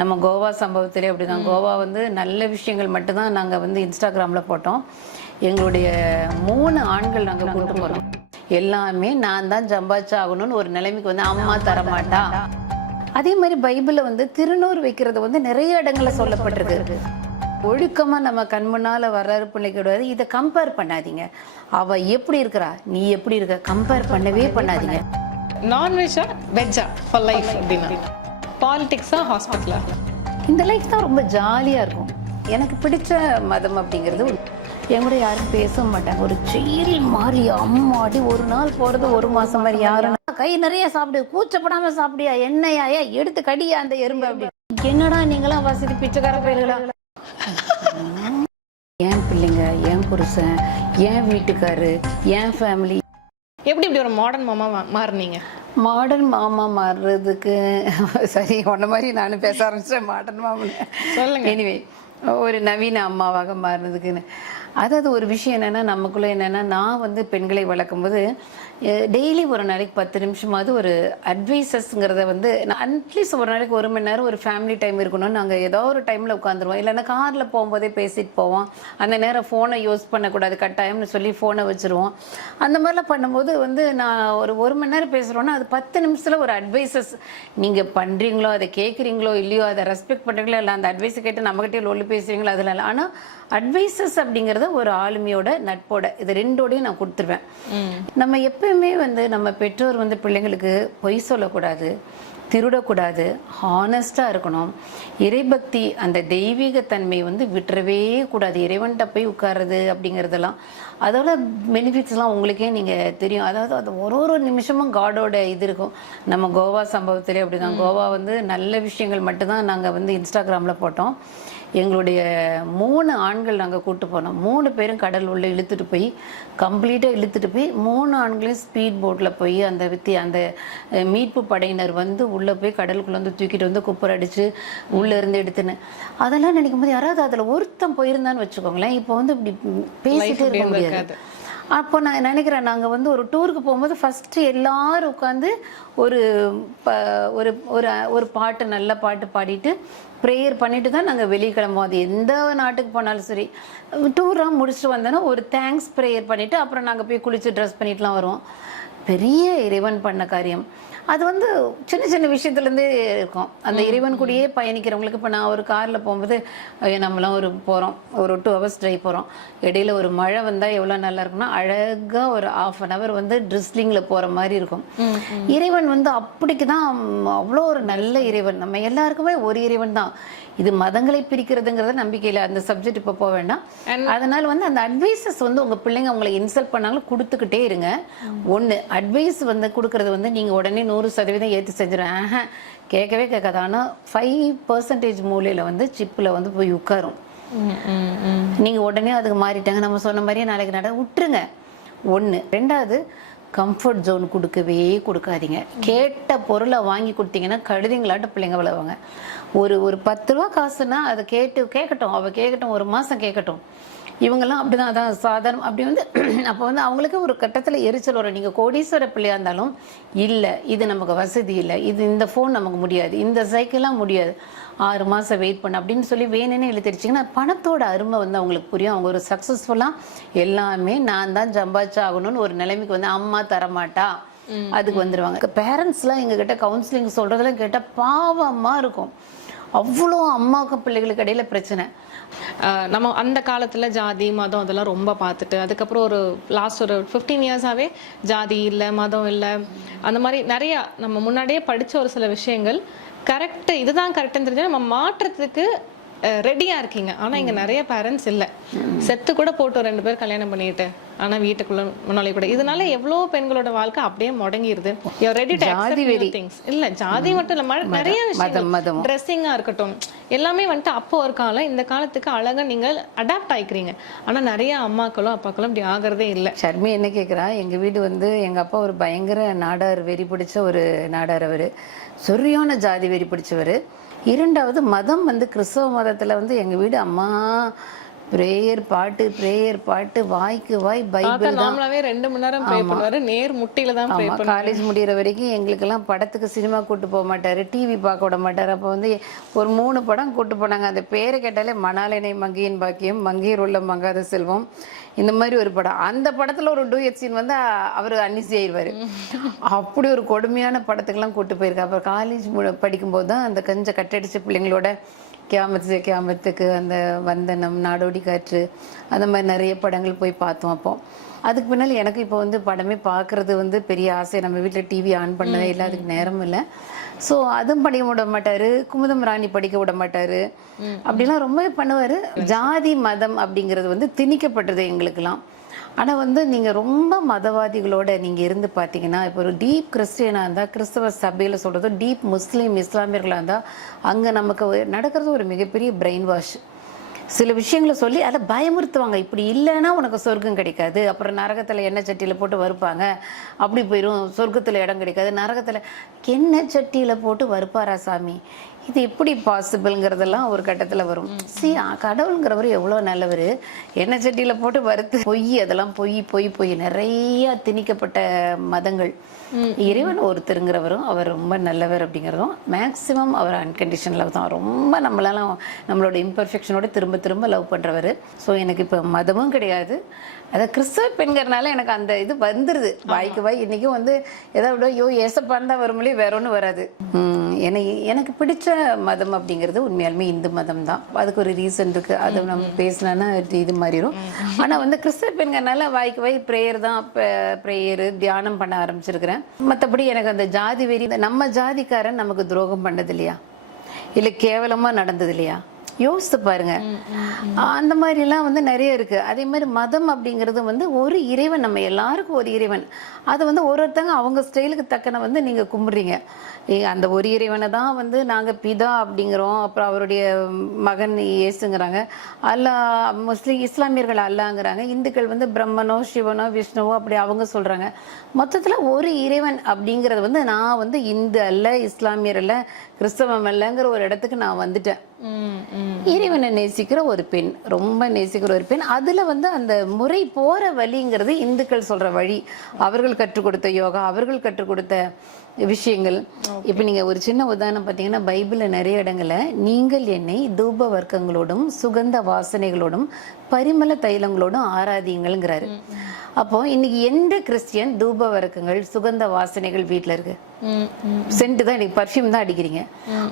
நம்ம கோவா சம்பவத்திலே அப்படிதான். கோவா வந்து நல்ல விஷயங்கள் மட்டும்தான் நாங்கள் வந்து இன்ஸ்டாகிராமில் போட்டோம். எங்களுடைய மூணு ஆண்கள் நாங்கள் கூட்டு போகிறோம் எல்லாமே நான் தான் சம்பாதிச்சாகணும்னு ஒரு நிலைமைக்கு வந்து அம்மா தரமாட்டா. அதே மாதிரி பைபிளில் வந்து திருநூறு வைக்கிறது வந்து நிறைய இடங்கள்ல சொல்லப்பட்டிருக்கு. ஒழுக்கமா நம்ம கண் முன்னால வர்றாரு பிள்ளைக்கு விடாது இதை கம்பேர் பண்ணாதீங்க. அவ எப்படி இருக்கிறா? நீ எப்படி இருக்க? கம்பேர் பண்ணவே பண்ணாதீங்க. நான்வெஜ்ஜா வெஜ்ஜா ஃபார் லைஃப் அப்படின்னா. பாலிடிக்ஸா ஹாஸ்பிட்டலா இந்த லைஃப் தான் ரொம்ப ஜாலியாக இருக்கும். எனக்கு பிடிச்ச மதம் அப்படிங்கிறது என் கூட யாரும் பேசவும் மாட்டாங்க. ஒரு செயல் மாதிரி அம்மாடி ஒரு நாள் போகிறது ஒரு மாதம் மாதிரி. யாரும் கை நிறைய சாப்பிடு கூச்சப்படாம சாப்பிடியா என்னையா ஏன் எடுத்து கடியா அந்த எறும்பு அப்படி. என்னடா நீங்களாம் வசதி பிச்சைக்கார பயல்களா என் பிள்ளைங்க என் புருஷன் என் வீட்டுக்காரு என் ஃபேமிலி எப்படி இப்படி ஒரு மாடர்ன் மாமா மாறினீங்க? மாடர்ன் மாமா மாறுறதுக்கு. சரி உன்ன மாதிரி நானும் பேச ஆரம்பிச்சேன் மாடர்ன் மாமன். சொல்லுங்க. எனிவே ஒரு நவீன அம்மாவாக மாறுறதுக்குன்னு. அதாவது ஒரு விஷயம் என்னன்னா நமக்குள்ள என்னன்னா நான் வந்து பெண்களை வளர்க்கும்போது டெய்லி ஒரு நாளைக்கு பத்து நிமிஷமாவது ஒரு அட்வைசஸ்ங்கிறத வந்து அட்லீஸ்ட் ஒரு நாளைக்கு ஒரு மணி நேரம் ஒரு ஃபேமிலி டைம் இருக்கணும் நாங்கள் ஏதோ ஒரு டைமில் உட்காந்துருவோம் இல்லைன்னா காரில் போகும்போதே பேசிட்டு போவோம். அந்த நேரம் ஃபோனை யூஸ் பண்ணக்கூடாது கட்டாயம்னு சொல்லி ஃபோனை வச்சுருவோம். அந்த மாதிரிலாம் பண்ணும்போது வந்து நான் ஒரு ஒரு மணி நேரம் பேசுகிறோன்னா அது பத்து நிமிஷத்தில் ஒரு அட்வைசஸ் நீங்கள் பண்ணுறீங்களோ அதை கேட்குறீங்களோ இல்லையோ அதை ரெஸ்பெக்ட் பண்ணுறீங்களோ இல்லை அந்த அட்வைஸை கேட்டு நம்மகிட்டே லொல்லு பேசுறீங்களோ அதில் இல்லை. ஆனால் அட்வைசஸ் அப்படிங்கிறத ஒரு ஆளுமையோட நட்போட இது ரெண்டோடையும் நான் கொடுத்துருவேன். நம்ம எப்பயுமே வந்து நம்ம பெற்றோர் வந்து பிள்ளைங்களுக்கு பொய் சொல்லக்கூடாது திருடக்கூடாது ஹானஸ்டாக இருக்கணும். இறைபக்தி அந்த தெய்வீக தன்மை வந்து விட்டுறவே கூடாது. இறைவன்கிட்ட போய் உட்கார்றது அப்படிங்கிறதெல்லாம் அதோட பெனிஃபிட்ஸ்லாம் உங்களுக்கே நீங்கள் தெரியும். அதாவது அது ஒரு ஒரு நிமிஷமும் காடோட இது இருக்கும். நம்ம கோவா சம்பவத்திலே அப்படிதான். கோவா வந்து நல்ல விஷயங்கள் மட்டும்தான் நாங்கள் வந்து இன்ஸ்டாகிராமில் போட்டோம். எங்களுடைய மூணு ஆண்கள் நாங்கள் கூட்டு போனோம். மூணு பேரும் கடல் உள்ள இழுத்துட்டு போய் கம்ப்ளீட்டாக இழுத்துட்டு போய் மூணு ஆண்களையும் ஸ்பீட் போட்டில் போய் அந்த வித்தி அந்த மீட்பு படையினர் வந்து உள்ளே போய் கடலுக்குள்ள வந்து தூக்கிட்டு வந்து குப்பர் அடித்து உள்ளே இருந்து எடுத்துன்னு. அதெல்லாம் நினைக்கும் போது யாராவது அதில் ஒருத்தன் போயிருந்தான்னு வச்சுக்கோங்களேன். இப்போ வந்து இப்படி பேசிட்டே இருக்க முடியாது. அப்போ நான் நினைக்கிறேன் நாங்கள் வந்து ஒரு டூருக்கு போகும்போது ஃபஸ்ட்டு எல்லோரும் உட்காந்து ஒரு ப ஒரு ஒரு ஒரு பாட்டு நல்ல பாட்டு பாடிட்டு ப்ரேயர் பண்ணிட்டு தான் நாங்கள் வெளியே கிளம்புவோம். அது எந்த நாட்டுக்கு போனாலும் சரி. டூராக முடிச்சுட்டு வந்தோன்னா ஒரு தேங்க்ஸ் ப்ரேயர் பண்ணிவிட்டு அப்புறம் நாங்கள் போய் குளிச்சு ட்ரெஸ் பண்ணிட்டுலாம் வருவோம். பெரிய இறைவன் பண்ண காரியம். அது வந்து சின்ன சின்ன விஷயத்துலேருந்தே இருக்கும். அந்த இறைவன் கூடயே பயணிக்கிறவங்களுக்கு இப்போ நான் ஒரு காரில் போகும்போது ஐயோ, நம்மலாம் ஒரு போகிறோம் ஒரு டூ ஹவர்ஸ் ட்ரைவ் போகிறோம் இடையில ஒரு மழை வந்தால் எவ்வளோ நல்லா இருக்கும்னா அழகாக ஒரு ஆஃப் அன் ஹவர் வந்து ட்ரிஸ்லிங்கில் போகிற மாதிரி இருக்கும். இறைவன் வந்து அப்படிக்கு தான் அவ்வளோ ஒரு நல்ல இறைவன். நம்ம எல்லாருக்குமே ஒரு இறைவன் தான். இது மதங்களை பிரிக்கிறதுங்கிறத நம்பிக்கையில் அந்த சப்ஜெக்ட் இப்போ போக வேண்டாம். அதனால வந்து அந்த அட்வைசஸ் வந்து உங்க பிள்ளைங்க உங்களை இன்சல்ட் பண்ணாலும் கொடுத்துக்கிட்டே இருங்க. ஒன்று அட்வைஸ் வந்து கொடுக்கறது வந்து நீங்க உடனே நூறு சதவீதம் ஏற்றி செஞ்சிடும் கேட்கவே கேட்காது. ஆனால் ஃபைவ் பர்சன்டேஜ் மூலையில் வந்து சிப்பில் வந்து போய் உட்காரும் நீங்க உடனே அதுக்கு மாறிட்டாங்க. நம்ம சொன்ன மாதிரியே நாளைக்கு நட விட்டுருங்க. ஒன்று ரெண்டாவது கம்ஃபர்ட் ஜோன் கொடுக்கவே கொடுக்காதீங்க. கேட்ட பொருளை வாங்கி கொடுத்தீங்கன்னா கழுதிங்களாட்ட பிள்ளைங்க விளைவாங்க ஒரு ஒரு பத்து ரூபா காசுனா அதை கேட்டு கேட்கட்டும். அவள் கேட்கட்டும். ஒரு மாதம் கேட்கட்டும். இவங்கெல்லாம் அப்படிதான் அதான் சாதாரணம் அப்படி வந்து அப்போ வந்து அவங்களுக்கு ஒரு கட்டத்தில் எரிச்சல் வரும். நீங்கள் கோடீஸ்வர பிள்ளையா இருந்தாலும் இல்லை இது நமக்கு வசதி இல்லை. இது இந்த ஃபோன் நமக்கு முடியாது. இந்த சைக்கிள்லாம் முடியாது. ஆறு மாதம் வெயிட் பண்ண அப்படின்னு சொல்லி வேணும்னே இழுத்துருச்சிங்கன்னா பணத்தோட அருமை வந்து அவங்களுக்கு புரியும். அவங்க ஒரு சக்ஸஸ்ஃபுல்லாக எல்லாமே நான் தான் சம்பாதிச்சாகணும்னு ஒரு நிலைமைக்கு வந்து அம்மா தரமாட்டா. அதுக்கு வந்துருவாங்க. பேரண்ட்ஸ்லாம் எங்ககிட்ட கவுன்சிலிங் சொல்றதெல்லாம் கேட்டால் பாவமா இருக்கும். அவ்வளோ அம்மாவுக்கும் பிள்ளைகளுக்கு இடையில பிரச்சனை. நம்ம அந்த காலத்துல ஜாதி மதம் அதெல்லாம் ரொம்ப பார்த்துட்டு அதுக்கப்புறம் ஒரு லாஸ்ட் ஒரு ஃபிஃப்டீன் இயர்ஸாகவே ஜாதி இல்லை மதம் இல்லை அந்த மாதிரி நிறைய நம்ம முன்னாடியே படிச்ச ஒரு சில விஷயங்கள் கரெக்டு இதுதான் கரெக்டுன்னு தெரிஞ்சு நம்ம மாற்றத்துக்கு ரெடியா இருக்கீங்க. ஆனா இங்க நிறைய பேரண்ட்ஸ் இல்ல. செத்து கூட போட்டு ரெண்டு பேர் கல்யாணம் பண்ணிட்டு ஆனா வீட்டுக்குள்ள முன்னாலே கூட. இதனால எவ்வளவு பெண்களோட வாழ்க்கை அப்படியே முடங்கிருது. ரெடி வெறி. திங்ஸ் இல்ல ஜாதி மட்டும் இல்ல நிறைய விஷயம் ட்ரெஸ்ஸிங்காக இருக்கட்டும். எல்லாமே வந்துட்டு அப்போ ஒரு காலம். இந்த காலத்துக்கு அழகா நீங்கள் அடாப்ட் ஆயிக்கிறீங்க. ஆனா நிறைய அம்மாக்களும் அப்பாக்களும் இப்படி ஆகிறதே இல்லை. ஷர்மி என்ன கேட்குறா எங்கள் வீடு வந்து எங்கள் அப்பா ஒரு பயங்கர நாடார் வெறி பிடிச்ச ஒரு நாடார் அவர். சொரியான ஜாதி வெறி பிடிச்சவர். இரண்டாவது மதம் வந்து கிறிஸ்தவ மதத்தில் வந்து எங்கள் வீடு அம்மா ப்ரேயர் பாட்டு ப்ரேயர் பாட்டு வாய்க்கு வாய் பைபிள் நார்மலாவே ரெண்டு மணி நேரம் ப்ரே பண்ணுவாரு. நேர் முட்டியில தான் ப்ரே ஆமா காலேஜ் முடியிற வரைக்கும் எங்களுக்கெல்லாம் படத்துக்கு சினிமா கூட்டு போக மாட்டாரு. டிவி பார்க்க விட மாட்டாரு. அப்போ வந்து ஒரு மூணு படம் கூட்டு போனாங்க. அந்த பேரை கேட்டாலே மணாலினை மங்கையின் பாக்கியம் மங்கையர் உள்ள மங்காத செல்வம். இந்த மாதிரி ஒரு படம். அந்த படத்துல ஒரு டூயட் சீன் வந்து அவர் அன்னிசி ஆயிடுவாரு அப்படி ஒரு கொடுமையான படத்துக்கெல்லாம் கூட்டு போயிருக்காரு. அப்புறம் காலேஜ் படிக்கும்போது தான் அந்த கொஞ்சம் கட்டடிச்ச பிள்ளைங்களோட கியாமத்து சே கியாமத்துக்கு அந்த வந்தனம் நாடோடி காற்று அந்த மாதிரி நிறைய படங்கள் போய் பார்த்தோம் அப்போ. அதுக்கு பின்னால் எனக்கு இப்போ வந்து படமே பார்க்கறது வந்து பெரிய ஆசை. நம்ம வீட்டில் டிவி ஆன் பண்ணவே இல்லை. அதுக்கு நேரம் இல்லை. ஸோ அதுவும் படிக்க விட மாட்டாரு குமுதம் ராணி படிக்க விட மாட்டாரு. அப்படிலாம் ரொம்ப பண்ணுவாரு. ஜாதி மதம் அப்படிங்கிறது வந்து திணிக்கப்பட்டது எங்களுக்கெல்லாம். ஆனா வந்து நீங்க ரொம்ப மதவாதிகளோட நீங்க இருந்து பார்த்தீங்கன்னா இப்போ ஒரு டீப் கிறிஸ்டியனா இருந்தா கிறிஸ்தவ சபையில சொல்றது டீப் முஸ்லீம் இஸ்லாமியர்களா இருந்தா அங்க நமக்கு நடக்கிறது ஒரு மிகப்பெரிய பிரெயின் வாஷ் சில விஷயங்களை சொல்லி அதை பயமுறுத்துவாங்க. இப்படி இல்லைன்னா உனக்கு சொர்க்கம் கிடைக்காது. அப்புறம் நரகத்தில் எண்ணெய் சட்டியில் போட்டு வறுப்பாங்க. அப்படி போயிடும் சொர்க்கத்தில் இடம் கிடைக்காது. நரகத்தில் எண்ணெய் சட்டியில் போட்டு வறுப்பாரா சாமி? இது எப்படி பாசிபிள்ங்கிறதெல்லாம் ஒரு கட்டத்தில் வரும். சி கடவுளுங்கிறவர் எவ்வளோ நல்லவர். எண்ணெய் சட்டியில் போட்டு வறுத்து பொய் அதெல்லாம் பொய் பொய் பொய் நிறைய திணிக்கப்பட்ட மதங்கள். இறைவன் ஒருத்தருங்கிறவரும் அவர் ரொம்ப நல்லவர் அப்படிங்கிறதும் மேக்ஸிமம் அவர் அன்கண்டிஷன் லவ் தான். ரொம்ப நம்மளால நம்மளோட இம்பர்ஃபெக்ஷனோட திரும்ப திரும்ப லவ் பண்ணுறவர் ஸோ எனக்கு இப்போ மதமும் கிடையாது. அதை கிறிஸ்தவ பெண்கிறனால எனக்கு அந்த இது வந்துருது. வாய்க்கு வாய். இன்றைக்கும் வந்து ஏதாவது ஐயோ ஏசப்பான் தான் வருமொழி வேற ஒன்றும் வராது. உம், எனக்கு பிடிச்ச மதம் அப்படிங்கிறது உண்மையாலுமே இந்து மதம் தான். அதுக்கு ஒரு ரீசன் இருக்கு. அதை நம்ம பேசினா இது மாறிடும் ஆனால் வந்து கிறிஸ்தவ பெண்கிறனால வாய்க்கு வாய் ப்ரேயர் தான் ப்ரேயரு தியானம் பண்ண ஆரம்பிச்சிருக்கிறேன். மற்றபடி எனக்கு அந்த ஜாதி வெறி நம்ம ஜாதிக்காரன் நமக்கு துரோகம் பண்ணது இல்லையா இல்லை கேவலமாக நடந்தது இல்லையா யோசித்து பாருங்க. அந்த மாதிரிலாம் வந்து நிறைய இருக்கு. அதே மாதிரி மதம் அப்படிங்கிறது வந்து ஒரு இறைவன் நம்ம எல்லாருக்கும் ஒரு இறைவன். அது வந்து ஒரு ஒருத்தங்க அவங்க ஸ்டைலுக்கு தக்கன வந்து நீங்க கும்பிடுறீங்க. அந்த ஒரு இறைவனை தான் வந்து நாங்க பிதா அப்படிங்கிறோம். அப்புறம் அவருடைய மகன் இயேசுங்கிறாங்க. அல்லா முஸ்லீம் இஸ்லாமியர்கள் அல்லாங்கிறாங்க. இந்துக்கள் வந்து பிரம்மனோ சிவனோ விஷ்ணுவோ அப்படி அவங்க சொல்றாங்க. மொத்தத்துல ஒரு இறைவன் அப்படிங்கிறது வந்து நான் வந்து இந்து அல்ல இஸ்லாமியர் அல்ல கிறிஸ்தவம் அல்லங்கிற ஒரு இடத்துக்கு நான் வந்துட்டேன். இறைவனை நேசிக்கிற ஒரு பெண் ரொம்ப நேசிக்கிற ஒரு பெண். அதுல வந்து அந்த முறை போற வழிங்கிறது இந்துக்கள் சொல்ற வழி. அவர்கள் கற்றுக் கொடுத்த யோகா அவர்கள் கற்றுக் கொடுத்த விஷயங்கள். இப்ப நீங்க ஒரு சின்ன உதாரணம் பார்த்தீங்கன்னா பைபிள்ல நிறைய இடங்கள்ல நீங்கள் என்னை தூப வர்க்கங்களோடும் சுகந்த வாசனைகளோடும் பரிமள தைலங்களோடும் ஆராதிங்கள்ங்கிறாரு அப்போ இன்னைக்கு எந்த கிறிஸ்டியன் தூப வர்க்கங்கள் சுகந்த வாசனைகள் வீட்ல இருக்கு. சென்ட் தான் அடி பர்ஃப்யூம் தான் அடிக்கிறீங்க.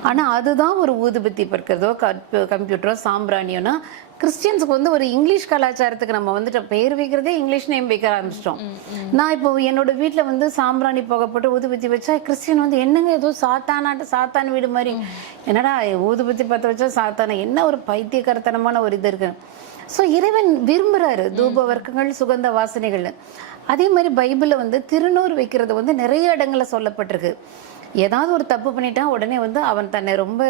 ஆனா அதுதான் ஒரு ஊதுபத்தி பறக்கிறதோ கம்ப்யூட்டரோ சாம்பிராணியோனா கிறிஸ்டியன்ஸுக்கு வந்து ஒரு இங்கிலீஷ் கலாச்சாரத்துக்கு நம்ம வந்துட்டு பேர் வைக்கிறதே இங்கிலீஷ் நேம் வைக்க ஆரம்பிச்சிட்டோம். நான் இப்போ என்னோட வீட்ல வந்து சாம்பிராணி புகைப்பட்டு ஊதுபத்தி வச்சா கிறிஸ்டியன் வந்து என்னங்க ஏதோ சாத்தானாட்டு சாத்தான் வீடு மாதிரி. என்னடா ஊதுபத்தி பத்த வச்சா சாத்தான? என்ன ஒரு பைத்தியக்காரத்தனமான ஒரு இது இருக்கு. ஸோ இறைவன் விரும்புறாரு தூப வர்க்கங்கள் சுகந்த வாசனைகள் அதே மாதிரி பைபிளில் வந்து திருநூறு வைக்கிறது வந்து நிறைய இடங்கள்ல சொல்லப்பட்டிருக்கு. ஏதாவது ஒரு தப்பு பண்ணிட்டா உடனே வந்து அவன் தன்னை ரொம்ப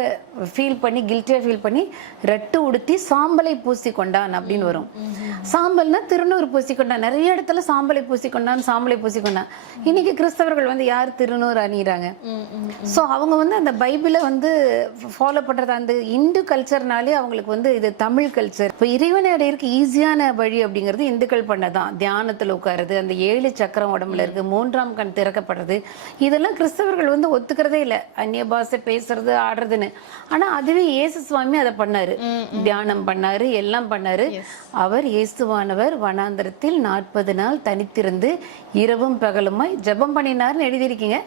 ஃபீல் பண்ணி கில்ட்டியாக ஃபீல் பண்ணி ரெட்டு உடுத்தி சாம்பலை பூசி கொண்டான் அப்படின்னு வரும். சாம்பல்னா திருநூறு பூசி கொண்டான். நிறைய இடத்துல சாம்பலை பூசி கொண்டான் சாம்பலை பூசி கொண்டான். இன்னைக்கு கிறிஸ்தவர்கள் வந்து யார் திருநூறு அணியிறாங்க? ஸோ அவங்க வந்து அந்த பைபிளை வந்து ஃபாலோ பண்ணுறது அந்த இந்து கல்ச்சர்னாலே அவங்களுக்கு வந்து இது தமிழ் கல்ச்சர் இப்போ இறைவனை அடையிறதுக்கு ஈஸியான வழி அப்படிங்கிறது இந்துக்கள் பண்ணதான். தியானத்தில் உட்காருது அந்த ஏழு சக்கரம் உடம்புல இருக்கு மூன்றாம் கண் திறக்கப்படுறது. இதெல்லாம் கிறிஸ்தவர்கள் வந்து ஒத்துக்கிறதே இல்லை. அந்நிய பாஷை பேசுறது ஆடுறதுன்னு. ஆனா அதுவே இயேசு சுவாமி அதை பண்ணாரு. தியானம் பண்ணாரு எல்லாம் பண்ணாரு. அவர் இயேசுவானவர் வனாந்தரத்தில் நாற்பது நாள் தனித்திருந்து இரவும் பகலுமாய் ஜெபம் பண்ணினார்னு எழுதியிருக்கீங்க.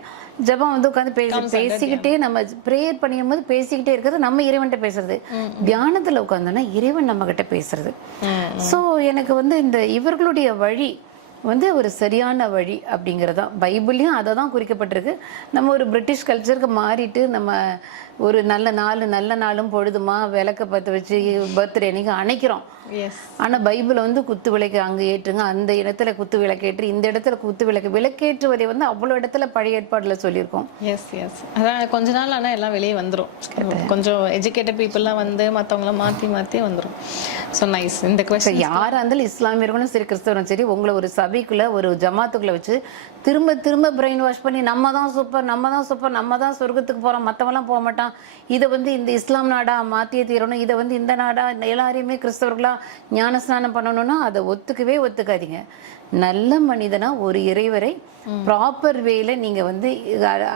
ஜெபம் வந்து உட்காந்து பேசி பேசிக்கிட்டே நம்ம ப்ரேயர் பண்ணியும் போது பேசிக்கிட்டே இருக்கிறது நம்ம இறைவன்கிட்ட பேசுறது. தியானத்துல உட்காந்தோம்னா இறைவன் நம்ம கிட்ட பேசுறது சோ எனக்கு வந்து இந்த இவர்களுடைய வழி வந்து ஒரு சரியான வழி அப்படிங்கிறதான். பைபிளையும் அதை தான் குறிக்கப்பட்டிருக்கு. நம்ம ஒரு பிரிட்டிஷ் கல்ச்சருக்கு மாறிட்டு நம்ம ஒரு நல்ல நாள் நல்ல நாளும் பொழுதுமா விளக்க பற்ற வச்சு பர்த்டே அன்னைக்கு அணைக்கிறோம். எஸ் ஆனா பைபிள் வந்து குத்து விளக்கு அங்க ஏற்றுங்க. அந்த இடத்துல குத்து விளக்கேற்று இந்த இடத்துல குத்து விளக்கு விளக்கேற்றுவதை வந்து அவ்வளவு இடத்துல பழைய ஏற்பாடுல சொல்லியிருக்கோம். எஸ் எஸ் அதான் கொஞ்ச நாள் ஆனா எல்லாம் வெளியே வந்துரும். கொஞ்சம் எஜுகேட்டட் பீப்புளெலாம் வந்து மத்தவங்கள மாத்தி மாத்தி வந்துரும். ஸோ நைஸ் இந்த கொஸ்டின் யாரா இருந்தாலும் இஸ்லாமியர்களும் சரி கிறிஸ்தவரும் சரி உங்களை ஒரு சபைக்குள்ள ஒரு ஜமாத்துக்குள்ள வச்சு திரும்ப திரும்ப பிரெயின் வாஷ் பண்ணி நம்ம தான் சூப்பர் நம்ம தான் சூப்பர் நம்ம தான் சொர்க்கத்துக்கு போறோம். மத்தவங்கலாம் போக மாட்டான். இதை வந்து இந்த இஸ்லாம் நாடா மாற்றியே தீரணும் இதை வந்து இந்த நாடா எல்லாரையுமே கிறிஸ்தவர்களா ஞானஸ்நானம் பண்ணணும்னா அதை ஒத்துக்கவே ஒத்துக்காதீங்க. நல்ல மனிதனா ஒரு இறைவரை ப்ராப்பர் வேல நீங்க வந்து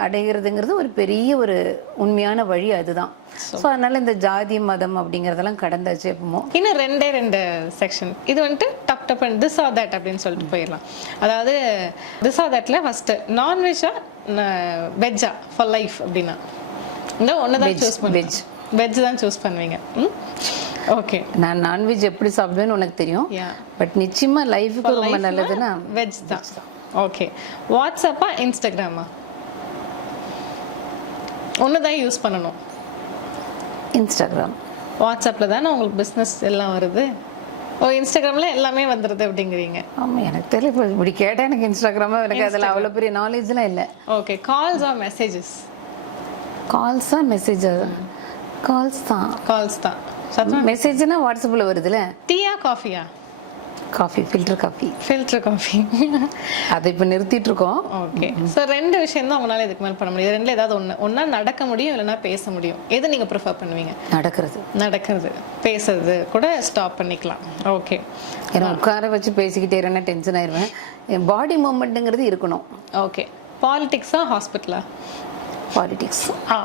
அடைகிறதுங்கிறது ஒரு பெரிய ஒரு உண்மையான வழி அதுதான். ஸோ அதனால இந்த ஜாதி மதம் அப்படிங்கறதெல்லாம் கடந்தாச்சு எப்பமோ. இன்னும் ரெண்டே ரெண்டு செக்ஷன் இது வந்துட்டு dub dub and this or that அப்படின்னு சொல்லிட்டு போயிடலாம். அதாவது திஸ் ஆர் தட்ல ஃபர்ஸ்ட் நான்வெஜ்ஜா வெஜ்ஜா ஃபார் லைஃப் அப்படின்னா. இந்த ஒன்று தான் சூஸ் பண்ணுவேன். வெஜ் தான் சூஸ் பண்ணுவீங்க. ஓகே நான் நான்வெஜ் எப்படி சாப்பிடுவேன்னு உனக்கு தெரியும். பட் நிச்சயமா லைஃபுக்கு ரொம்ப நல்லதுன்னா வெஜ் தான். ஓகே வாட்ஸ்அப்பா இன்ஸ்டாகிராமா ஒன்று தான் யூஸ் பண்ணணும். இன்ஸ்டாகிராம் வாட்ஸ்அப்பில் தானே உங்களுக்கு பிஸ்னஸ் எல்லாம் வருது? ஓ இன்ஸ்டாகிராமில் எல்லாமே வந்துடுது அப்படிங்கிறீங்க. ஆமா எனக்கு தெரியல. இப்ப இப்படி கேட்டா எனக்கு இன்ஸ்டாகிராமா எனக்கு அதுல அவ்வளவு பெரிய நாலேஜ்லாம் இல்லை. ஓகே கால்ஸ் ஆர் மெசேஜஸ் கால்ஸா மெசேஜ் கால்ஸ் தான். கால்ஸ் தான். மெசேஜ்னா வாட்ஸ்அப்ல வருதுல? டீயா காஃபியா? Coffee filter coffee filter coffee அதை இப்போ நிறுத்திட்டு இருக்கோம் ஓகே ஸோ ரெண்டு விஷயம் தான் உங்களால் இதுக்கு மேலே பண்ண முடியும். ரெண்டுல ஏதாவது ஒன்று ஒன்றா நடக்க முடியும் இல்லைன்னா பேச முடியும். எது நீங்கள் ப்ரிஃபர் பண்ணுவீங்க? நடக்கிறது. நடக்கிறது. பேசுறது கூட ஸ்டாப் பண்ணிக்கலாம். ஓகே ஏன்னா உட்கார வச்சு பேசிக்கிட்டே இருந்தா டென்ஷன் ஆயிடுவேன் என் பாடி மூமெண்ட்டுங்கிறது இருக்கணும். ஓகே பாலிடிக்ஸா ஹாஸ்பிட்டலா பாலிடிக்ஸ் ஆ.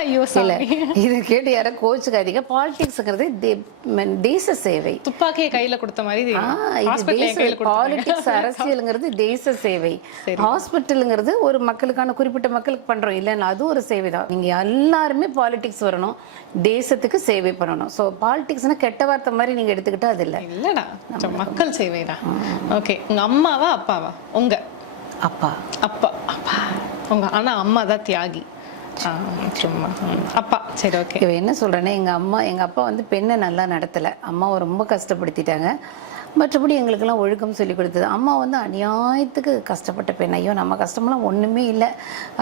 ஐயோ இல்ல இது கேட்டு யாரோ கோச்சுக்காதீங்க பாலிடிக்ஸ்ங்கிறது தேச சேவை. துப்பாக்கியை கையில கொடுத்த மாதிரி பாலிடிக்ஸ் அரசியலுங்கிறது தேச சேவை. ஹாஸ்பிட்டலுங்கிறது ஒரு மக்களுக்கான குறிப்பிட்ட மக்களுக்கு பண்றோம். இல்லைன்னா அது ஒரு சேவை தான். நீங்க எல்லாருமே பாலிடிக்ஸ் வரணும். தேசத்துக்கு சேவை பண்ணணும். ஸோ பாலிடிக்ஸ்னா கெட்ட வார்த்தை மாதிரி நீங்க எடுத்துக்கிட்டா அது இல்லை. இல்லடா. மக்கள் சேவைடா ஓகே உங்க அம்மாவா அப்பாவா? உங்க. அப்பா. அப்பா. அப்பா. உங்க ஆனா அம்மா தான் தியாகி. சும்மா. அப்பா சரி ஓகே. இவ என்ன சொல்றேன்னா எங்க அம்மா எங்க அப்பா வந்து பெண்ணை நல்லா நடத்தல. அம்மாவை ரொம்ப கஷ்டப்படுத்திட்டாங்க. மற்றபடி எங்களுக்கெல்லாம் ஒழுக்கம் சொல்லி கொடுத்தது. அம்மா வந்து அநியாயத்துக்கு கஷ்டப்பட்ட பெண். ஐயோ நம்ம கஷ்டமெல்லாம் ஒண்ணுமே இல்லை.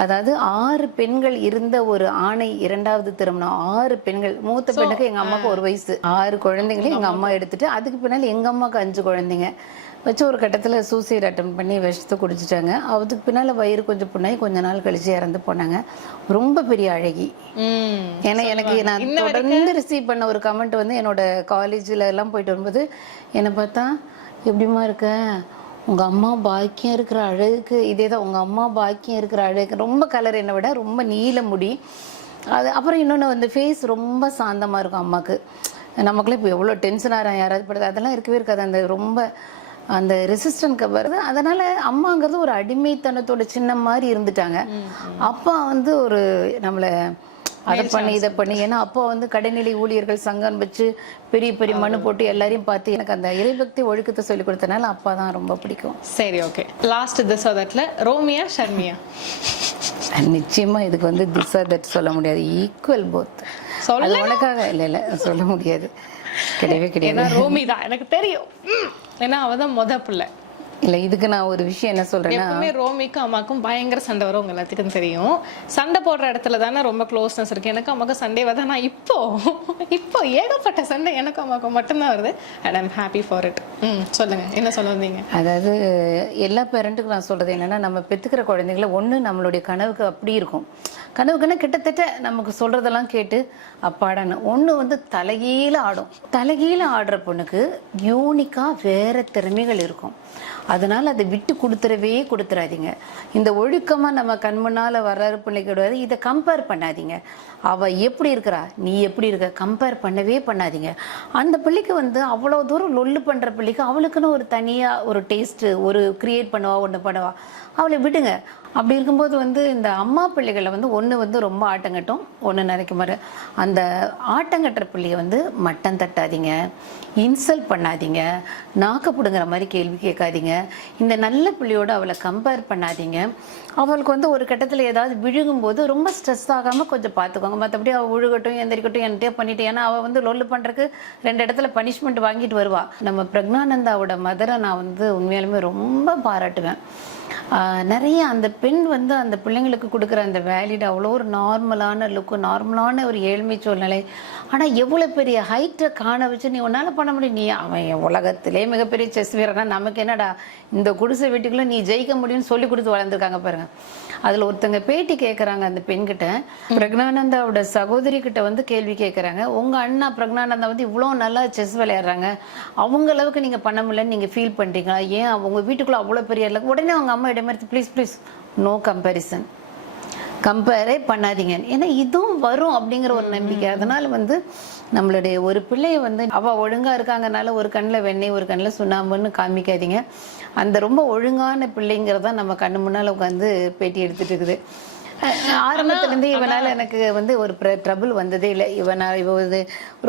அதாவது ஆறு பெண்கள் இருந்த ஒரு ஆணை இரண்டாவது திருமணம். ஆறு பெண்கள். மூத்த பெண்ணுக்கு எங்க அம்மாவுக்கு ஒரு வயசு. ஆறு குழந்தைங்களையும் எங்க அம்மா எடுத்துட்டு அதுக்கு பின்னால் எங்க அம்மாவுக்கு அஞ்சு குழந்தைங்க. வச்சு ஒரு கட்டத்தில் சூசைட் அட்டம் பண்ணி விஷத்தை குடிச்சிட்டாங்க. அதுக்கு பின்னால் வயிறு கொஞ்சம் புண்ணாகி கொஞ்ச நாள் கழிச்சு இறந்து போனாங்க. ரொம்ப பெரிய அழகி. ஏன்னா எனக்கு நான் தொடர்ந்து ரிசீவ் பண்ண ஒரு கமெண்ட் வந்து என்னோட காலேஜில் எல்லாம் போயிட்டு வரும்போது என்னை பார்த்தா எப்படிம்மா இருக்க? உங்கள் அம்மா பாக்கியம் இருக்கிற அழகுக்கு இதே தான் உங்கள் அம்மா பாக்கியம் இருக்கிற அழகு ரொம்ப கலர் என்னை விட ரொம்ப நீல முடி. அது அப்புறம் இன்னொன்று வந்து ஃபேஸ் ரொம்ப சாந்தமாக இருக்கும் அம்மாவுக்கு நமக்குலாம் இப்போ எவ்வளோ டென்ஷன் ஆகிறேன் யாராவது படுது அதெல்லாம் இருக்கவே இருக்காது. அந்த ரொம்ப அந்த ரெசிஸ்டன்ட்க்கு வருது அதனால அம்மாங்கிறது ஒரு அடிமைத்தனத்தோட சின்ன மாதிரி இருந்துட்டாங்க. அப்பா வந்து ஒரு நம்மளை அதை பண்ணி இதை பண்ணி. ஏன்னா அப்போ வந்து கடைநிலை ஊழியர்கள் சங்கம் வச்சு பெரிய பெரிய மனு போட்டு எல்லாரையும் பார்த்து எனக்கு அந்த இறைபக்தி ஒழுக்கத்தை சொல்லி கொடுத்தனால அப்பா தான் ரொம்ப பிடிக்கும். சரி ஓகே. லாஸ்ட் திஸ் தட்ல ரோமியா ஷர்மியா? நிச்சயமா இதுக்கு வந்து திசா தட் சொல்ல முடியாது. ஈக்குவல் போத் அது உனக்காக இல்லை இல்லை சொல்ல முடியாது. கிடையவே கிடையாது. ரோமி தான். எனக்கு தெரியும். ஏன்னா அவ தான் மொத பிள்ளை. இல்லை இதுக்கு நான் ஒரு விஷயம் என்ன சொல்றேன்னா எப்பவுமே ரோமிக்கும் அம்மாக்கும் பயங்கர சண்டை வரும் உங்க எல்லாத்துக்கும் தெரியும். சண்டை போடுற இடத்துல தானே ரொம்ப க்ளோஸ்னஸ் இருக்கு. எனக்கு அம்மாக்கும் சண்டே வருது நான் இப்போ இப்போ ஏகப்பட்ட சண்டை எனக்கும் அம்மாக்கும் மட்டும்தான் வருது. And I'm happy for it ம் சொல்லுங்க. என்ன சொல்ல வந்தீங்க? அதாவது எல்லா பேரண்ட்டுக்கும் நான் சொல்றது என்னன்னா நம்ம பெத்துக்கிற குழந்தைங்கள ஒண்ணு நம்மளுடைய கனவுக்கு அப்படி இருக்கும். கனவுக்குன்னா கிட்டத்தட்ட நமக்கு சொல்கிறதெல்லாம் கேட்டு அப்பாடான்னு. ஒன்று வந்து தலைகீழ ஆடும். தலைகீழ ஆடுற பொண்ணுக்கு யூனிக்காக வேறு திறமைகள் இருக்கும். அதனால் அதை விட்டு கொடுத்துறவே கொடுத்துறாதீங்க. இந்த ஒழுக்கமாக நம்ம கண் முன்னால வர்ற பிள்ளைக்கு கிடையாது இதை கம்பேர் பண்ணாதீங்க. அவள் எப்படி இருக்கிறா? நீ எப்படி இருக்க? கம்பேர் பண்ணவே பண்ணாதீங்க. அந்த பிள்ளைக்கு வந்து அவ்வளோ தூரம் லொல்லு பண்ணுற பிள்ளைக்கு அவளுக்குன்னு ஒரு தனியாக ஒரு டேஸ்ட்டு ஒரு க்ரியேட் பண்ணுவா ஒன்று பண்ணுவா. அவளை விடுங்க. அப்படி இருக்கும்போது வந்து இந்த அம்மா பிள்ளைகளை வந்து ஒன்று வந்து ரொம்ப ஆட்டங்கட்டும் ஒன்று நினைக்கும் மாதிரி அந்த ஆட்டங்கட்டுற பிள்ளையை வந்து மட்டம் தட்டாதீங்க இன்சல்ட் பண்ணாதீங்க நாக்கு பிடுங்குற மாதிரி கேள்வி கேட்காதீங்க. இந்த நல்ல பிள்ளையோடு அவளை கம்பேர் பண்ணாதீங்க. அவளுக்கு வந்து ஒரு கட்டத்தில் ஏதாவது விழுகும்போது ரொம்ப ஸ்ட்ரெஸ் ஆகாமல் கொஞ்சம் பார்த்துக்கோங்க மற்றபடி அவள் விழுகட்டும் எந்திரிக்கட்டும் என்கிட்டயே பண்ணிட்டு ஏன்னா அவள் வந்து லொல்லு பண்ணுறக்கு ரெண்டு இடத்துல பனிஷ்மெண்ட் வாங்கிட்டு வருவாள் நம்ம பிரக்னானந்தாவோட மதரை நான் வந்து உண்மையாலுமே ரொம்ப பாராட்டுவேன். நிறைய அந்த பெண் வந்து அந்த பிள்ளைங்களுக்கு கொடுக்குற அந்த வேலிட் அவ்வளோ ஒரு நார்மலான லுக்கு நார்மலான ஒரு ஏழ்மை சூழ்நிலை. ஆனால் எவ்வளோ பெரிய ஹைட்டை காண வச்சு நீ உன்னால் பண்ண முடியும்? நீ அவன் உலகத்திலே மிகப்பெரிய செஸ் வீரனா நமக்கு என்னடா இந்த குடிசை வீட்டுக்குள்ளே நீ ஜெயிக்க முடியும்னு சொல்லி கொடுத்து வளர்ந்துருக்காங்க பாருங்க. அதில் ஒருத்தங்க பேட்டி கேட்குறாங்க அந்த பெண்கிட்ட. பிரக்னானந்தாவோட சகோதரி கிட்ட வந்து கேள்வி கேட்குறாங்க உங்கள் அண்ணா பிரக்னானந்தா வந்து இவ்வளோ நல்லா செஸ் விளையாடுறாங்க. அவங்க அளவுக்கு நீங்கள் பண்ண முடியலன்னு நீங்கள் ஃபீல் பண்ணுறீங்களா ஏன் அவங்க வீட்டுக்குள்ளே அவ்வளோ பெரிய உடனே அவங்க அம்மா இடமே please please no comparison compare பண்ணாதீங்க. ஏன்னா இதுவும் வரும் அப்படிங்கிற ஒரு நம்பிக்கை. அதனால வந்து நம்மளுடைய ஒரு பிள்ளைய வந்து அவ ஒழுங்கா இருக்காங்கனால ஒரு கண்ணில் வெண்ணெய் ஒரு கண்ணில் சுண்ணாம்புன்னு காமிக்காதீங்க. அந்த ரொம்ப ஒழுங்கான பிள்ளைங்கிறத நம்ம கண்ணு முன்னால் உட்காந்து பேட்டி எடுத்துட்டு இருக்குது. ஆரம்பத்துலேருந்தே இவனால எனக்கு வந்து ஒரு ட்ரபிள் வந்ததே இல்லை. இவனா இவ இது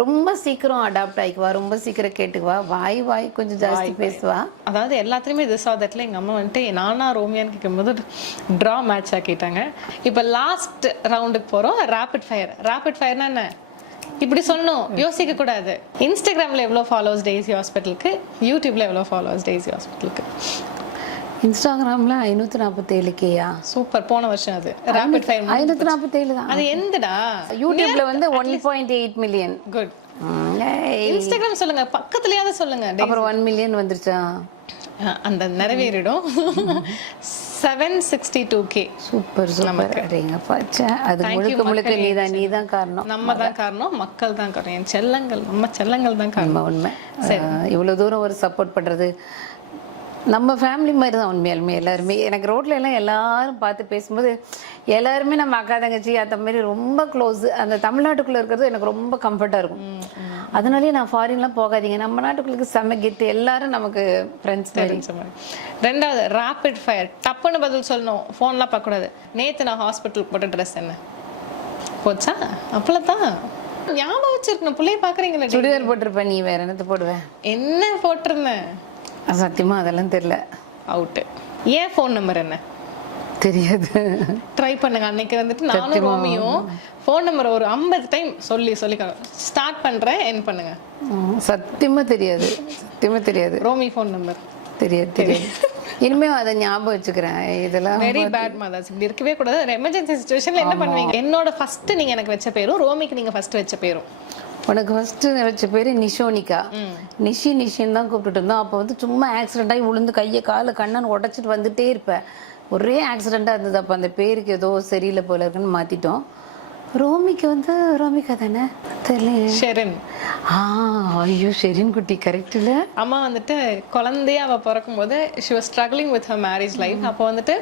ரொம்ப சீக்கிரம் அடாப்ட் ஆகிக்குவா ரொம்ப சீக்கிரம் கேட்டுக்குவா வாய் வாய் கொஞ்சம் ஜாஸ்தி பேசுவா. அதாவது எல்லாத்துலேயுமே திஸ் ஆர் தட்ல எங்கள் அம்மா வந்துட்டு நானா ரோமியான்னு கேட்கும்போது ட்ரா மேட்ச் ஆக்கிட்டாங்க இப்போ லாஸ்ட் ரவுண்டுக்கு போகிறோம் ரேபிட் ஃபயர் ரேபிட் ஃபயர்னா என்ன? இப்படி சொன்னோம் யோசிக்க கூடாது. இன்ஸ்டாகிராமில் எவ்வளோ ஃபாலோவர்ஸ் டெய்ஸி ஹாஸ்பிட்டலுக்கு யூடியூப்ல எவ்வளோ ஃபாலோவர்ஸ் டெய்ஸி ஹாஸ்பிட்டலுக்கு இன்ஸ்டாகிராமில் ஐநூற்றி நாற்பத்தேழு கேயா சூப்பர். போன வருஷம் அது. ரேபிட் ஃபயர் ஐநூற்றி நாற்பத்தேழு தான். அது எந்தடா? யூடியூப்ல வந்து one point eight million good Instagram சொல்லுங்க. பக்கத்துலயாவது சொல்லுங்க. அப்புறம் ஒன் மில்லியன் வந்துருச்சா? அந்த நிறைவேறிடும். Seven sixty two K super. பாச்சா அது முழுக்க முழுக்க. நீ தான் நீ தான் காரணம். நம்ம தான் காரணம். மக்கள் தான் காரணம். என் செல்லங்கள் நம்ம செல்லங்கள் தான் காரணம். உண்மை. இவ்வளவு தூரம் ஒரு சப்போர்ட் பண்றது. நம்ம ஃபேமிலி மாதிரி தான் உண்மையாலுமே எல்லாருமே. எனக்கு ரோட்ல எல்லாம் எல்லாரும் பார்த்து பேசும்போது எல்லாருமே நம்ம அக்கா தங்கச்சி அந்த மாதிரி ரொம்ப க்ளோஸ் அந்த தமிழ்நாட்டுக்குள்ள இருக்கிறது எனக்கு ரொம்ப கம்ஃபர்ட்டாக இருக்கும். அதனாலேயே நான் ஃபாரின்லாம் போகாதீங்க. நம்ம நாட்டுக்குள்ள செம்ம கெத்து எல்லாரும் நமக்கு ஃப்ரெண்ட்ஸ் தெரிஞ்ச மாதிரி. ரெண்டாவது ரேபிட் ஃபயர் டப்புன்னு பதில் சொல்லணும். ஃபோன்லாம் பார்க்கக்கூடாது. நேத்து நான் ஹாஸ்பிட்டலுக்கு போட்ட ட்ரெஸ் என்ன? போச்சா? அப்பளத்தான் ஞாபகம் வச்சிருக்கணும். பிள்ளைய பாக்குறீங்களே சுடிதார் போட்டிருப்பேன் நீ வேற என்னத்தை போடுவேன் என்ன போட்டிருந்தேன்? சத்தியமா அதெல்லாம் தெரியல. அவுட்டு ஏன் ஃபோன் நம்பர் என்ன? தெரியாது. ட்ரை பண்ணுங்க. அன்னைக்கு வந்துட்டு நானும் ரோமியும் ஃபோன் நம்பர் ஒரு ஐம்பது டைம் சொல்லி சொல்லி ஸ்டார்ட் பண்றேன் என் பண்ணுங்க. ம், சத்தியமா தெரியாது. சத்தியமா தெரியாது. ரோமி ஃபோன் நம்பர் தெரியாது தெரியாது. இனிமே அதை ஞாபகம் வச்சுக்கிறேன். இதெல்லாம் வெரி பேட் மதர்ஸ் இப்படி இருக்கவே கூடாது. எமர்ஜென்சி சுச்சுவேஷன்ல என்ன பண்ணுவீங்க? என்னோட ஃபர்ஸ்ட் நீங்க எனக்கு வச்ச பேரும் ரோமிக்கு நீங்க ஃபர்ஸ்ட் வச்ச பேரும். உனக்கு ஃபர்ஸ்ட் வச்ச பேரு நிஷோனிகா. நிஷி நிஷின்னு தான் கூப்பிட்டுட்டு இருந்தோம். அப்போ வந்து சும்மா ஆக்சிடென்ட் ஆகி விழுந்து கையை காலை கண்ணன் உடச்சிட்டு வந்துட்டே இருப்பேன். ஒரே ஆக்சிடெண்ட்டாக இருந்தது. அப்போ அந்த பேருக்கு ஏதோ சரியில்லை போல இருக்குன்னு மாத்திட்டோம். ரோமிக்கு வந்து ரோமிகா தானே? தெரியல ஷெரின். ஆ ஐயோ ஷெரின் குட்டி கரெக்ட் இல்லை? அம்மா வந்துட்டு குழந்தைய அவ பிறக்கும் போது she was struggling with her marriage life அப்போ வந்துட்டு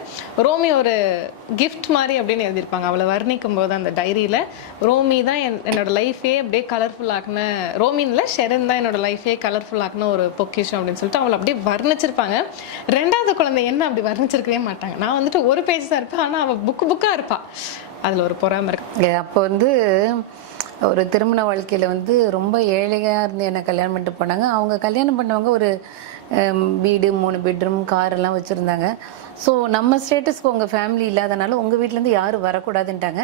ரோமி ஒரு கிஃப்ட் மாதிரி அப்படின்னு எழுதியிருப்பாங்க. அவளை வர்ணிக்கும் போது அந்த டைரியில ரோமி தான் என் என்னோட லைஃபே அப்படியே கலர்ஃபுல் ஆக்குன ரோமின்ல ஷெரன் தான் என்னோட லைஃபே கலர்ஃபுல் ஆக்குன ஒரு பொக்கிஷம் அப்படின்னு சொல்லிட்டு அவளை அப்படியே வர்ணிச்சிருப்பாங்க. ரெண்டாவது குழந்தை என்ன அப்படி வர்ணிச்சிருக்கவே மாட்டாங்க. நான் வந்துட்டு ஒரு பேஜ் தான் இருப்பேன் ஆனா அவ புக்கு புக்கா இருப்பா. அதுல ஒரு பொறாம இருக்கு. அப்போ வந்து ஒரு திருமண வாழ்க்கையில் வந்து ரொம்ப ஏழையாக இருந்து என்னை கல்யாணம் பண்ணிட்டு போனாங்க. அவங்க கல்யாணம் பண்ணவங்க ஒரு வீடு மூணு பெட்ரூம் கார் எல்லாம் வச்சுருந்தாங்க. ஸோ நம்ம ஸ்டேட்டஸ்க்கு உங்கள் ஃபேமிலி இல்லாதனால உங்கள் வீட்டிலேருந்து யாரும் வரக்கூடாதுன்ட்டாங்க.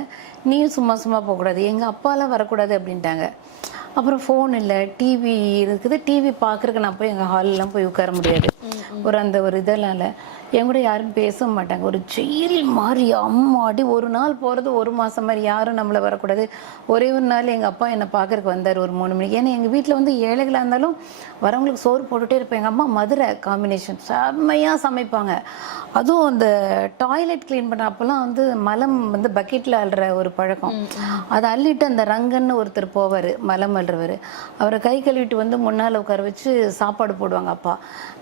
நீயும் சும்மா சும்மா போகக்கூடாது. எங்கள் அப்பாலாம் வரக்கூடாது அப்படின்ட்டாங்க. அப்புறம் ஃபோன் இல்லை டிவி இருக்குது. டிவி பார்க்குறக்கு நான் போய் எங்கள் ஹாலெலாம் போய் உட்கார முடியாது. ஒரு அந்த ஒரு இதெல்லாம் இல்லை என் கூட யாரும் பேச மாட்டாங்க. ஒரு ஜெயில் மாதிரி அம்மாடி ஒரு நாள் போகிறது ஒரு மாதம் மாதிரி யாரும் நம்மளை வரக்கூடாது. ஒரே ஒரு நாள் எங்கள் அப்பா என்னை பார்க்கறக்கு வந்தார் ஒரு மூணு மணிக்கு. ஏன்னா எங்கள் வீட்டில் வந்து ஏழைகளாக இருந்தாலும் வரவங்களுக்கு சோறு போட்டுகிட்டே இருப்பேன். எங்கள் அம்மா மதுரை காம்பினேஷன் செம்மையாக சமைப்பாங்க. அதுவும் அந்த டாய்லெட் க்ளீன் பண்ண அப்போல்லாம் வந்து மலம் வந்து பக்கெட்டில் அள்ளுற ஒரு பழக்கம். அதை அள்ளிட்டு அந்த ரங்கன்னு ஒருத்தர் போவார் மலம் அள்ளுறவர். அவரை கை கழுவிட்டு வந்து முன்னால் உட்கார வச்சு சாப்பாடு போடுவாங்க அப்பா.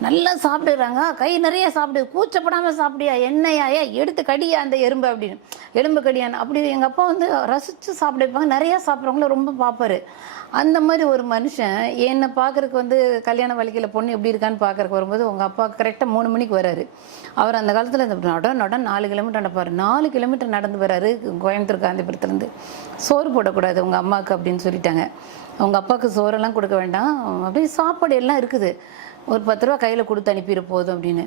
நல்லா சாப்பிடுறாங்க. கை நிறைய சாப்பிடு கூச்சப்படாமல் சாப்பிடியா? என்னையா ஏன் எடுத்து கடியா அந்த எறும்பு அப்படின்னு. எலும்பு கடியான்னு. அப்படி எங்கள் அப்பா வந்து ரசித்து சாப்பிடுப்பாங்க நிறையா சாப்பிட்றவங்கள ரொம்ப பார்ப்பாரு. அந்த மாதிரி ஒரு மனுஷன் என்னை பார்க்கறக்கு வந்து கல்யாண வாழ்க்கையில் பொண்ணு எப்படி இருக்கான்னு பார்க்கறக்கு வரும்போது உங்கள் அப்பா கரெக்டாக மூணு மணிக்கு வராரு. அவர் அந்த காலத்தில் இந்த நட நட நாலு கிலோமீட்டர் நடப்பார். நாலு கிலோமீட்டர் நடந்து வராரு கோயம்புத்தூர் காந்திபுரத்துலேருந்து. சோறு போடக்கூடாது உங்கள் அம்மாவுக்கு அப்படின்னு சொல்லிட்டாங்க. அவங்க அப்பாவுக்கு சோறெல்லாம் கொடுக்க வேண்டாம். அப்படியே சாப்பாடு எல்லாம் இருக்குது. ஒரு பத்து ரூபா கையில் கொடுத்து அனுப்பிடு போதும் அப்படின்னு.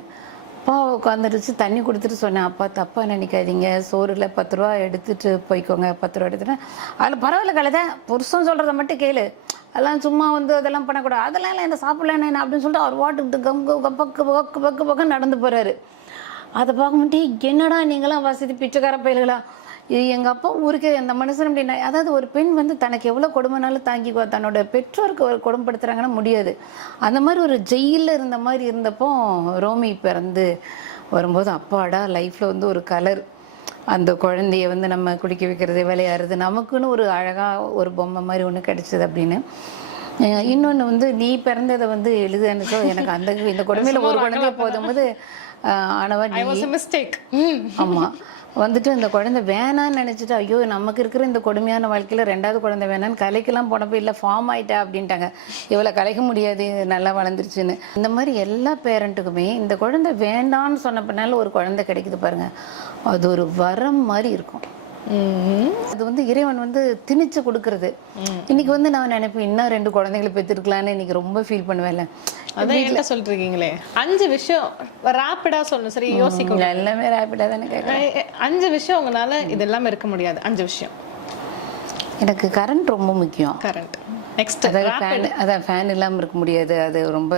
அப்பா உட்காந்துருச்சு தண்ணி கொடுத்துட்டு சொன்னேன் அப்பா தப்பாக நினைக்காதீங்க. சோறில் பத்து ரூபா எடுத்துட்டு போய்க்கோங்க பத்து ரூபா எடுத்துட்டேன் அதில் பரவாயில்ல கழுத. புருஷன் சொல்கிறத மட்டும் கேளு. அதெல்லாம் சும்மா வந்து அதெல்லாம் பண்ணக்கூடாது. அதெல்லாம் இல்லை என்ன சாப்பிடலாம் என்ன? அப்படின்னு சொல்லிட்டு அவர் வாட்டுக்கிட்டு கம் கம் பக்கு பக்கு பக்கு பக்கம் நடந்து போகிறாரு அதை பார்க்கும்போது என்னடா நீங்களாம் வசதி பிச்சைக்கார பயல்களா? எங்கள் அப்பா ஊருக்கு அந்த மனுஷன் அப்படின்னா அதாவது ஒரு பெண் வந்து தனக்கு எவ்வளோ கொடுமைனாலும் தாங்கிக்குவா தன்னோட பெற்றோருக்கு ஒரு கொடுமைப்படுத்துறாங்கன்னா முடியாது. அந்த மாதிரி ஒரு ஜெயிலில் இருந்த மாதிரி இருந்தப்போ ரோமி பிறந்து வரும்போது அப்பாடா லைஃப்பில் வந்து ஒரு கலர். அந்த குழந்தைய வந்து நம்ம குடிக்க வைக்கிறது விளையாடுறது நமக்குன்னு ஒரு அழகாக ஒரு பொம்மை மாதிரி ஒன்று கிடைச்சது அப்படின்னு. இன்னொன்று வந்து நீ பிறந்ததை வந்து எழுதுன்னு எனக்கு அந்த இந்த கொடுமையில் ஒரு குழந்தைய போதும்போது ஆனவன் வாஸ் மிஸ்டேக் ஆமா. வந்துட்டு இந்த குழந்தை வேணான்னு நினைச்சிட்டு ஐயோ நமக்கு இருக்கிற இந்த கொடுமையான வாழ்க்கையில ரெண்டாவது குழந்தை வேணான்னு கலைக்கெல்லாம் போனப்போ இல்லை ஃபார்ம் ஆயிட்டா அப்படின்ட்டாங்க. இவளை கலைக்க முடியாது நல்லா வளர்ந்துருச்சுன்னு. இந்த மாதிரி எல்லா பேரண்ட்டுக்குமே இந்த குழந்தை வேண்டான்னு சொன்ன பின்னால ஒரு குழந்தை கிடைக்குது பாருங்க. அது ஒரு வரம் மாதிரி இருக்கும். அது வந்து இறைவன் வந்து திணிச்சு கொடுக்கறது. இன்னைக்கு வந்து நான் நினைப்பேன் இன்னும் ரெண்டு குழந்தைகளை பெற்றிருக்கலான்னு இன்னைக்கு ரொம்ப ஃபீல் பண்ணுவேன்ல. அதான் என்கிட்ட சொல்லிட்டு இருக்கீங்களே அஞ்சு விஷயம் ரேப்பிடா சொல்லணும். சரி யோசிக்க எல்லாமே ரேப்பிடாக தானே கேட்குறேன். அஞ்சு விஷயம் உங்களால இது எல்லாமே இருக்க முடியாது. அஞ்சு விஷயம். எனக்கு கரண்ட் ரொம்ப முக்கியம். கரண்ட் நெக்ஸ்ட் அதாவது ஃபேன் அதான் ஃபேன் இல்லாமல் இருக்க முடியாது. அது ரொம்ப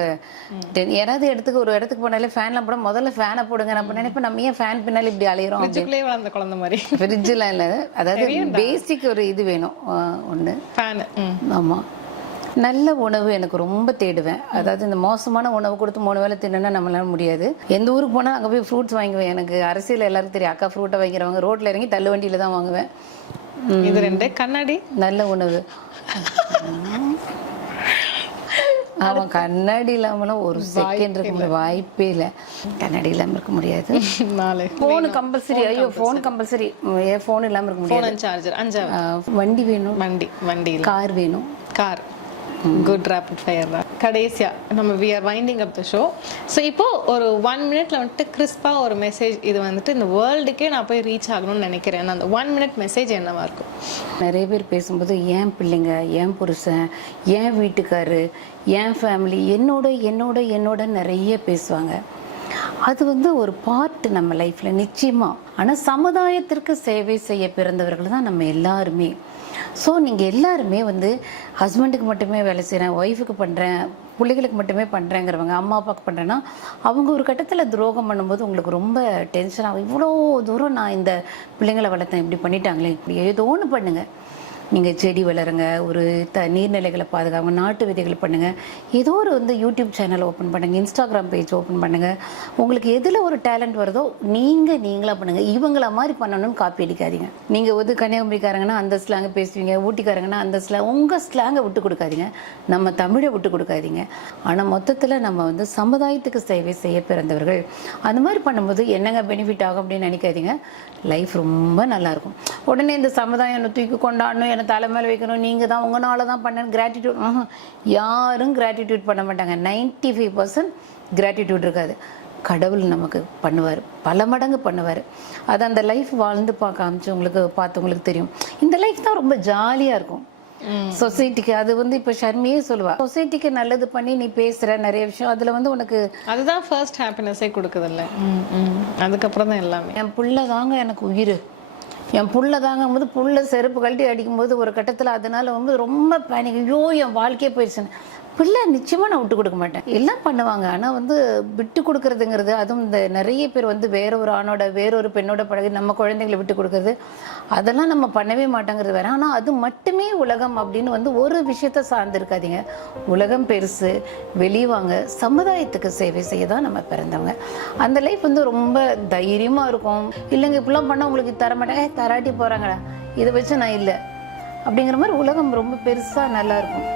யாராவது இடத்துக்கு ஒரு இடத்துக்கு போனாலே ஃபேன்லாம் போட முதல்ல ஃபேனை போடுங்க. நான் நினைப்பேன் நம்ம ஏன் ஃபேன் பின்னால இப்படி அலையிறோம் ஃப்ரிட்ஜுக்குள்ளே வளர்ந்த குழந்தை மாதிரி. ஃப்ரிட்ஜெலாம் இல்லை. அதாவது பேசிக் ஒரு இது வேணும். ஒன்று ஃபேனு ம். ஆமாம் நல்ல உணவு எனக்கு ரொம்ப தேடுவேன். அதாவது இந்த மோசமான உணவு கொடுத்து மூணு வேளை தின்னா நம்மளால முடியாது. எந்த ஊருக்கு போனால் அங்கே போய் ஃப்ரூட்ஸ் வாங்குவேன். எனக்கு அரசியல் எல்லாருக்கும் தெரியும். அக்கா ஃப்ரூட்டை வாங்கிறவங்க ரோட்டில் இறங்கி தள்ளு வண்டியில் தான் வாங்குவேன். இது ரெண்டு. கண்ணாடி? நல்ல உணவு. அவன் கண்ணாடி இல்லாமலாம் ஒரு செகண்ட் இருக்க வாய்ப்பே இல்லை. கண்ணாடி இல்லாமல் இருக்க முடியாது. ஃபோனு கம்பல்சரி ஐயோ ஃபோன் கம்பல்சரி ஏன் ஃபோன் இல்லாமல் இருக்க முடியாது. வண்டி வேணும். வண்டி வண்டியில். கார் வேணும். கார். குட் ரேபிட் ஃபயர் தான். கடைசியாக நம்ம we are winding up the show so இப்போ ஒரு ஒன் மினிட்ல வந்துட்டு கிறிஸ்பாக ஒரு மெசேஜ் இது வந்துட்டு இந்த வேர்ல்டுக்கே நான் போய் ரீச் ஆகணும்னு நினைக்கிறேன். அந்த ஒன் மினிட் மெசேஜ் என்னவாக இருக்கும்? நிறைய பேர் பேசும்போது ஏன் பிள்ளைங்க என் புருஷன் ஏன் வீட்டுக்காரு என் ஃபேமிலி என்னோட என்னோட என்னோட நிறைய பேசுவாங்க. அது வந்து ஒரு பார்ட் நம்ம லைஃப்பில் நிச்சயமாக ஆனால் சமுதாயத்திற்கு சேவை செய்ய பிறந்தவர்கள் தான் நம்ம எல்லாருமே. ஸோ நீங்கள் எல்லாருமே வந்து ஹஸ்பண்டுக்கு மட்டுமே வேலை செய்கிறேன் ஒய்ஃபுக்கு பண்ணுறேன் பிள்ளைகளுக்கு மட்டுமே பண்ணுறேங்கிறவங்க அம்மா அப்பாவுக்கு பண்ணுறேன்னா அவங்க ஒரு கட்டத்தில் துரோகம் பண்ணும்போது உங்களுக்கு ரொம்ப டென்ஷன் ஆகும். இவ்வளோ தூரம் நான் இந்த பிள்ளைங்களை வளர்த்தேன் இப்படி பண்ணிட்டாங்களே இப்படி ஏதோ ஒன்று பண்ணுங்கள் நீங்கள் செடி வளருங்க ஒரு த நீர்நிலைகளை பாதுகாங்க நாட்டு விதைகள் பண்ணுங்கள் ஏதோ ஒரு வந்து யூடியூப் சேனல் ஓப்பன் பண்ணுங்கள் இன்ஸ்டாகிராம் பேஜ் ஓப்பன் பண்ணுங்கள் உங்களுக்கு எதில் ஒரு டேலண்ட் வருதோ நீங்கள் நீங்களாக பண்ணுங்கள் இவங்கள மாதிரி பண்ணணும்னு காப்பி அடிக்காதீங்க. நீங்கள் வந்து கன்னியாகுமரிக்காரங்கன்னா அந்த ஸ்லாங்கை பேசுவீங்க ஊட்டிக்காரங்கன்னா அந்த ஸ்லாங் உங்கள் ஸ்லாங்கை விட்டு கொடுக்காதீங்க. நம்ம தமிழை விட்டு கொடுக்காதீங்க. ஆனால் மொத்தத்தில் நம்ம வந்து சமுதாயத்துக்கு சேவை செய்ய பிறந்தவர்கள். அந்த மாதிரி பண்ணும்போது என்னங்க பெனிஃபிட் ஆகும் அப்படின்னு நினைக்காதீங்க. லைஃப் ரொம்ப நல்லாயிருக்கும் உடனே இந்த சமுதாயம் தூக்கி கொண்டாடணும் என்னை தலை மேலே வைக்கணும்? நீங்கள் தான் உங்களால தான் பண்ணேன் கிராட்டிடியூட் யாரும் கிராட்டிடியூட் பண்ண மாட்டாங்க. நைன்ட்டி ஃபைவ் பர்சன்ட் கிராட்டிடியூட் இருக்காது. கடவுள் நமக்கு பண்ணுவார். பல மடங்கு பண்ணுவார். அது அந்த லைஃப் வாழ்ந்து பார்க்க காமிச்சு உங்களுக்கு பார்த்தவங்களுக்கு தெரியும். இந்த லைஃப் தான் ரொம்ப ஜாலியாக இருக்கும். சொசைட்டிக்கு அது வந்து இப்போ ஷர்மியே சொல்லுவா. சொசைட்டிக்கு நல்லது பண்ணி நீ பேசுற நிறைய விஷயம் அதுல வந்து உனக்கு அதுதான் ஃபர்ஸ்ட் ஹாப்பினஸே கொடுக்குதுல்ல அதுக்கப்புறம் தான் எல்லாமே. என் புள்ள தாங்க எனக்கு உயிர். என் புள்ள தாங்கும்போது புள்ள செருப்பு கழட்டி அடிக்கும்போது ஒரு கட்டத்தில் அதனால வந்து ரொம்ப பயணிக்கும் ஐயோ என் வாழ்க்கையே போயிடுச்சுன்னு. பிள்ளை நிச்சயமாக நான் விட்டு கொடுக்க மாட்டேன். எல்லாம் பண்ணுவாங்க. ஆனால் வந்து விட்டு கொடுக்குறதுங்கிறது அதுவும் இந்த நிறைய பேர் வந்து வேற ஒரு ஆணோட வேற ஒரு பெண்ணோட பழகி நம்ம குழந்தைங்களை விட்டு கொடுக்குறது அதெல்லாம் நம்ம பண்ணவே மாட்டேங்கிறது வேற. ஆனால் அது மட்டுமே உலகம் அப்படின்னு வந்து ஒரு விஷயத்த சார்ந்திருக்காதீங்க. உலகம் பெருசு வெளிவாங்க சமுதாயத்துக்கு சேவை செய்ய தான் நம்ம பிறந்தவங்க. அந்த லைஃப் வந்து ரொம்ப தைரியமாக இருக்கும். இல்லைங்க இப்படிலாம் பண்ணால் உங்களுக்கு தர மாட்டாங்க தராட்டி போகிறாங்கடா இதை வச்சு நான் இல்லை. அப்படிங்கிற மாதிரி உலகம் ரொம்ப பெருசாக நல்லாயிருக்கும்